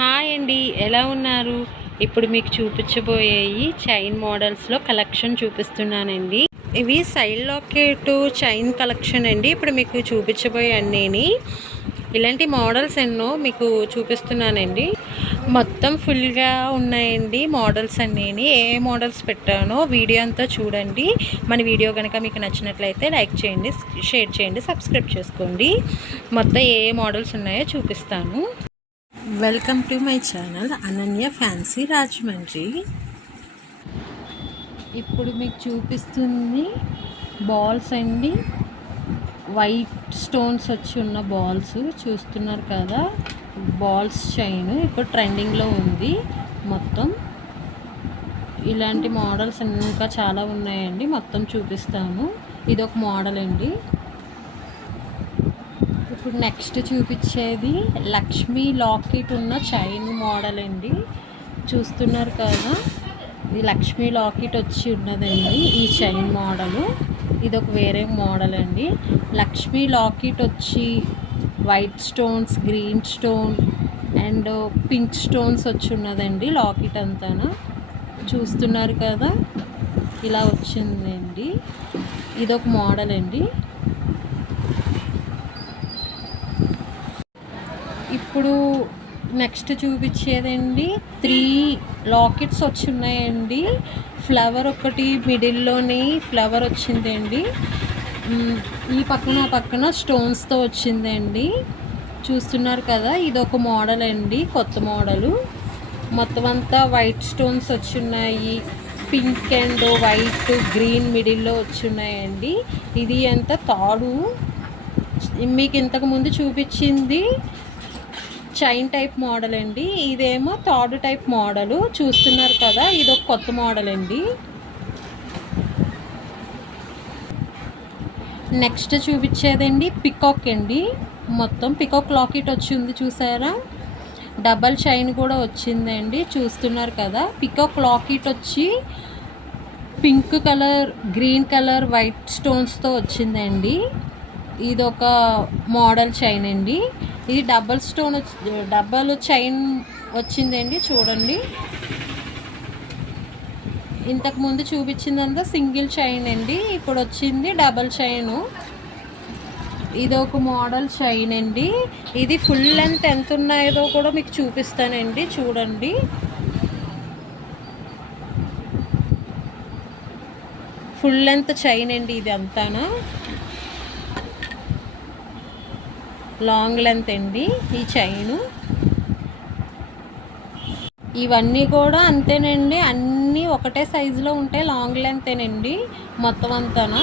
Hi అండి ఎలా ఉన్నారు? ఇప్పుడు మీకు చూపించబోయేవి చైన్ మోడల్స్లో కలెక్షన్ చూపిస్తున్నానండి. ఇవి సైడ్ లాకెట్ చైన్ కలెక్షన్ అండి. ఇప్పుడు మీకు చూపించబోయే అన్నీని ఇలాంటి మోడల్స్ ఎన్నో మీకు చూపిస్తున్నానండి. మొత్తం ఫుల్గా ఉన్నాయండి మోడల్స్ అన్నీ ఏ ఏ మోడల్స్ పెట్టానో వీడియో అంతా చూడండి. మన వీడియో కనుక మీకు నచ్చినట్లయితే లైక్ చేయండి షేర్ చేయండి సబ్స్క్రైబ్ చేసుకోండి. మొత్తం ఏ ఏ మోడల్స్ ఉన్నాయో చూపిస్తాను. Welcome to my channel Ananya fancy Rajahmundry ఇప్పుడు మీకు చూపిస్తుంది బాల్స్ అండి. వైట్ స్టోన్స్ వచ్చి ఉన్న బాల్స్ చూస్తున్నారు కదా. బాల్స్ చైన్ ఇప్పుడు ట్రెండింగ్లో ఉంది మొత్తం. ఇలాంటి మోడల్స్ ఇంకా చాలా ఉన్నాయండి మొత్తం చూపిస్తాము ఇది ఒక మోడల్ అండి. ఇప్పుడు నెక్స్ట్ చూపించేది లక్ష్మీ లాకెట్ ఉన్న చైన్ మోడల్ అండి. చూస్తున్నారు కదా ఇది లక్ష్మీ లాకెట్ వచ్చి ఉన్నదండి ఈ చైన్ మోడలు. ఇది ఒక వేరే మోడల్ అండి. లక్ష్మీ లాకెట్ వచ్చి white stones green stone and pink stones వచ్చి ఉన్నదండి లాకెట్ అంతా చూస్తున్నారు కదా ఇలా వచ్చిందండి. ఇది ఒక మోడల్ అండి. ఇప్పుడు నెక్స్ట్ చూపించేదండి త్రీ లాకెట్స్ వచ్చి ఉన్నాయండి ఫ్లవర్ ఒకటి మిడిల్లోని ఫ్లవర్ వచ్చిందండి ఈ పక్కన పక్కన స్టోన్స్తో వచ్చిందండి చూస్తున్నారు కదా ఇది ఒక మోడల్ అండి కొత్త మోడలు. మొత్తం అంతా వైట్ స్టోన్స్ వచ్చి ఉన్నాయి పింక్ అండ్ వైట్ గ్రీన్ మిడిల్లో వచ్చిన్నాయండి. ఇది అంత తాడు? మీకు ఇంతకు ముందు చూపించింది చైన్ టైప్ మోడల్ అండి. ఇదేమో థర్డ్ టైప్ మోడల్. చూస్తున్నారు కదా ఇది ఒక కొత్త మోడల్ అండి. నెక్స్ట్ చూపించేదండి పికాక్ అండి. మొత్తం పికాక్ లాకెట్ వచ్చింది చూసారా? డబల్ చైన్ కూడా వచ్చిందండి. చూస్తున్నారు కదా పికాక్ లాకెట్ వచ్చి pink colour green colour white స్టోన్స్తో వచ్చిందండి. ఇది ఒక మోడల్ చైన్ అండి. ఇది డబల్ స్టోన్ డబల్ చైన్ వచ్చిందండి చూడండి. ఇంతకు ముందు చూపించిందంతా సింగిల్ చైన్ అండి ఇప్పుడు వచ్చింది డబల్ చైను. ఇది ఒక మోడల్ చైన్ అండి. ఇది ఫుల్ లెంత్ ఎంత ఉన్నాయో కూడా మీకు చూపిస్తానండి చూడండి. ఫుల్ లెంత్ చైన్ అండి ఇది అంతానా. లాంగ్ లెంత్ అండి ఈ చైను. ఇవన్నీ కూడా అంతేనండి అన్నీ ఒకటే సైజులో ఉంటాయి లాంగ్ లెంతేనండి మొత్తం అంతాను.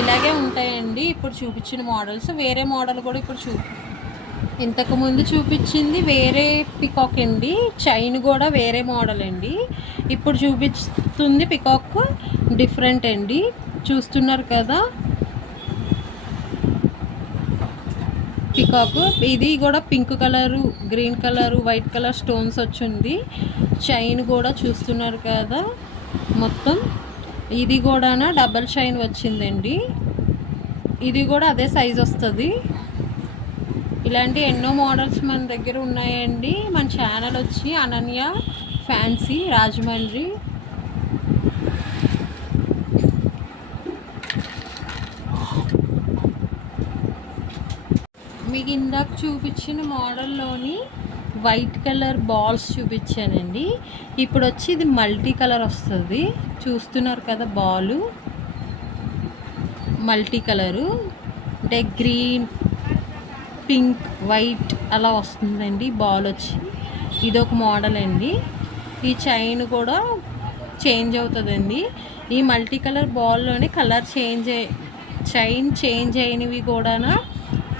ఇలాగే ఉంటాయండి ఇప్పుడు చూపించిన మోడల్స్. వేరే మోడల్ కూడా ఇప్పుడు చూ ఇంతకుముందు చూపించింది వేరే పికాక్ అండి చైన్ కూడా వేరే మోడల్ అండి. ఇప్పుడు చూపిస్తుంది పికాక్ డిఫరెంట్ అండి చూస్తున్నారు కదా. పీకాక్. ఇది కూడా pink colour green colour white colour stones వచ్చింది. చైన్ కూడా చూస్తున్నారు కదా మొత్తం. ఇది కూడా డబల్ చైన్ వచ్చిందండి. ఇది కూడా అదే సైజ్ వస్తుంది. ఇలాంటి ఎన్నో మోడల్స్ మన దగ్గర ఉన్నాయండి. మన ఛానల్ వచ్చి అనన్య ఫ్యాన్సీ రాజమండ్రి మీకు ఇందాక చూపించిన మోడల్లోని వైట్ కలర్ బాల్స్ చూపించానండి. ఇప్పుడు వచ్చి ఇది మల్టీ కలర్ వస్తుంది. చూస్తున్నారు కదా బాలు? Multi colour. అంటే గ్రీన్ పింక్ వైట్ అలా వస్తుందండి బాల్ వచ్చి. ఇది ఒక మోడల్ అండి. ఈ చైన్ కూడా చేంజ్ అవుతుందండి. ఈ మల్టీ కలర్ బాల్లోని కలర్ చేంజ్ చైన్ చేంజ్ అయినవి కూడా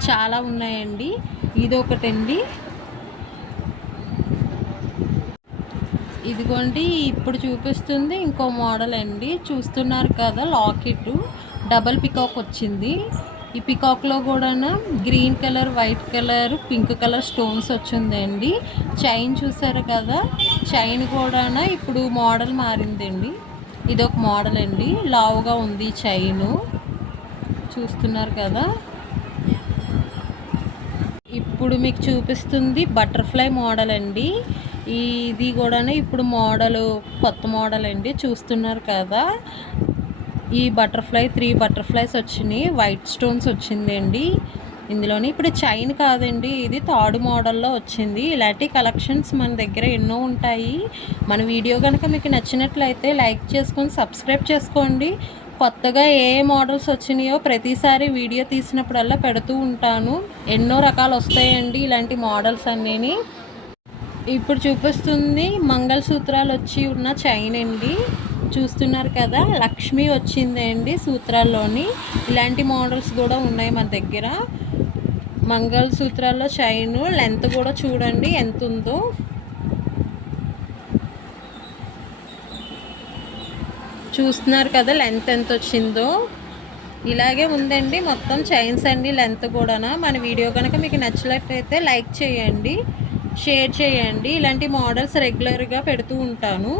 చాలా ఉన్నాయండి. ఇది ఒకటండి ఇదిగోండి ఇప్పుడు చూపిస్తుంది ఇంకో మోడల్ అండి. చూస్తున్నారు కదా లాకెట్ డబల్ పికాక్ వచ్చింది. ఈ పికాక్లో కూడా green colour white colour pink colour stones వచ్చిందండి. చైన్ చూసారు కదా చైన్ కూడా ఇప్పుడు మోడల్ మారిందండి. ఇది ఒక మోడల్ అండి. లావుగా ఉంది చైను చూస్తున్నారు కదా. ఇప్పుడు మీకు చూపిస్తుంది బటర్ఫ్లై మోడల్ అండి. ఇది కూడా ఇప్పుడు మోడల్ కొత్త మోడల్ అండి. చూస్తున్నారు కదా. ఈ బటర్ఫ్లై త్రీ బటర్ఫ్లైస్ వచ్చినాయి. వైట్ స్టోన్స్ వచ్చిందండి. ఇందులోని ఇప్పుడు చైన్ కాదండి. ఇది థర్డ్ మోడల్లో వచ్చింది. ఇలాంటి కలెక్షన్స్ మన దగ్గర ఎన్నో ఉంటాయి. మన వీడియో కనుక మీకు నచ్చినట్లయితే లైక్ చేసుకొని సబ్స్క్రైబ్ చేసుకోండి. కొత్తగా ఏ మోడల్స్ వచ్చినాయో ప్రతిసారి వీడియో తీసినప్పుడల్లా పెడుతూ ఉంటాను. ఎన్నో రకాలు వస్తాయండి ఇలాంటి మోడల్స్ అన్నీ ఇప్పుడు చూపిస్తుంది మంగళసూత్రాలు వచ్చి ఉన్న చైన్ అండి. చూస్తున్నారు కదా లక్ష్మి వచ్చిందండి సూత్రాల్లోని. ఇలాంటి మోడల్స్ కూడా ఉన్నాయి మన దగ్గర. మంగళసూత్రాల్లో చైన్ లెంత్ కూడా చూడండి ఎంత ఉందో చూస్తున్నారు కదా లెంత్ ఎంత వచ్చిందో. ఇలాగే ఉందండి మొత్తం చైన్స్ అండి లెంత్ కూడా మన వీడియో కనుక మీకు నచ్చినట్లయితే లైక్ చేయండి షేర్ చేయండి. ఇలాంటి మోడల్స్ రెగ్యులర్గా పెడుతూ ఉంటాను.